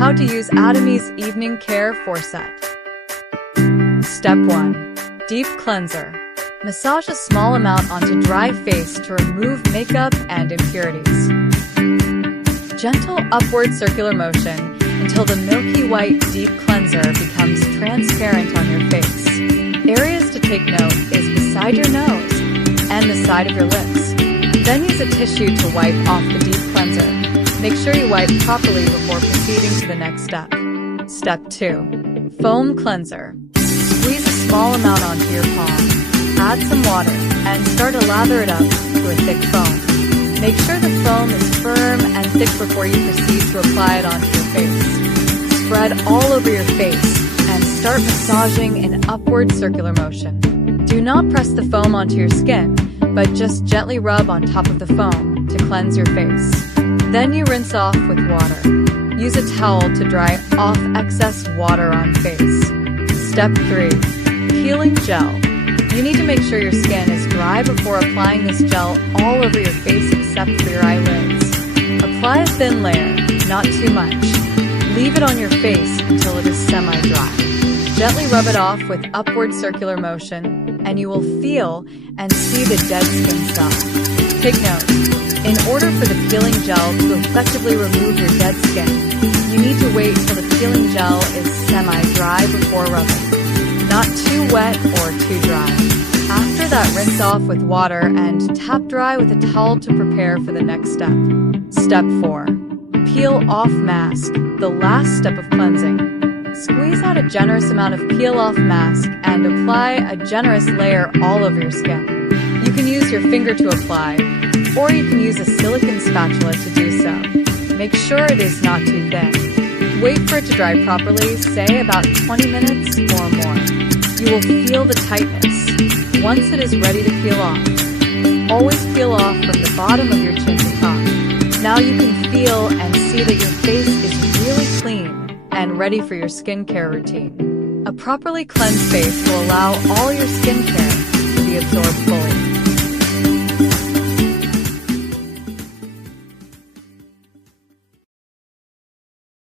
How to use Atomy's Evening Care 4-set. Step 1. Deep Cleanser. Massage a small amount onto dry face to remove makeup and impurities. Gentle upward circular motion until the milky white deep cleanser becomes transparent on your face. Areas to take note is beside your nose and the side of your lips. Then use a tissue to wipe off the deep cleanser. Make sure you wipe properly before proceeding to the next step. Step 2. Foam Cleanser. Squeeze a small amount onto your palm. Add some water and start to lather it up to a thick foam. Make sure the foam is firm and thick before you proceed to apply it onto your face. Spread all over your face and start massaging in upward circular motion. Do not press the foam onto your skin, but just gently rub on top of the foam to cleanse your face. Then you rinse off with water. Use a towel to dry off excess water on face. Step 3. Peeling Gel. You need to make sure your skin is dry before applying this gel all over your face except for your eyelids. Apply a thin layer, not too much. Leave it on your face until it is semi-dry. Gently rub it off with upward circular motion, and you will feel and see the dead skin stop. Take note. In order for the peeling gel to effectively remove your dead skin, you need to wait till the peeling gel is semi-dry before rubbing. Not too wet or too dry. After that, rinse off with water and tap dry with a towel to prepare for the next step. Step 4. Peel Off Mask, the last step of cleansing. Squeeze out a generous amount of peel-off mask and apply a generous layer all over your skin. You can use your finger to apply, or you can use a silicone spatula to do so. Make sure it is not too thin. Wait for it to dry properly, say about 20 minutes or more. You will feel the tightness once it is ready to peel off. Always peel off from the bottom of your chin to top. Now you can feel and see that your face is really clean and ready for your skincare routine. A properly cleansed face will allow all your skincare to be absorbed fully.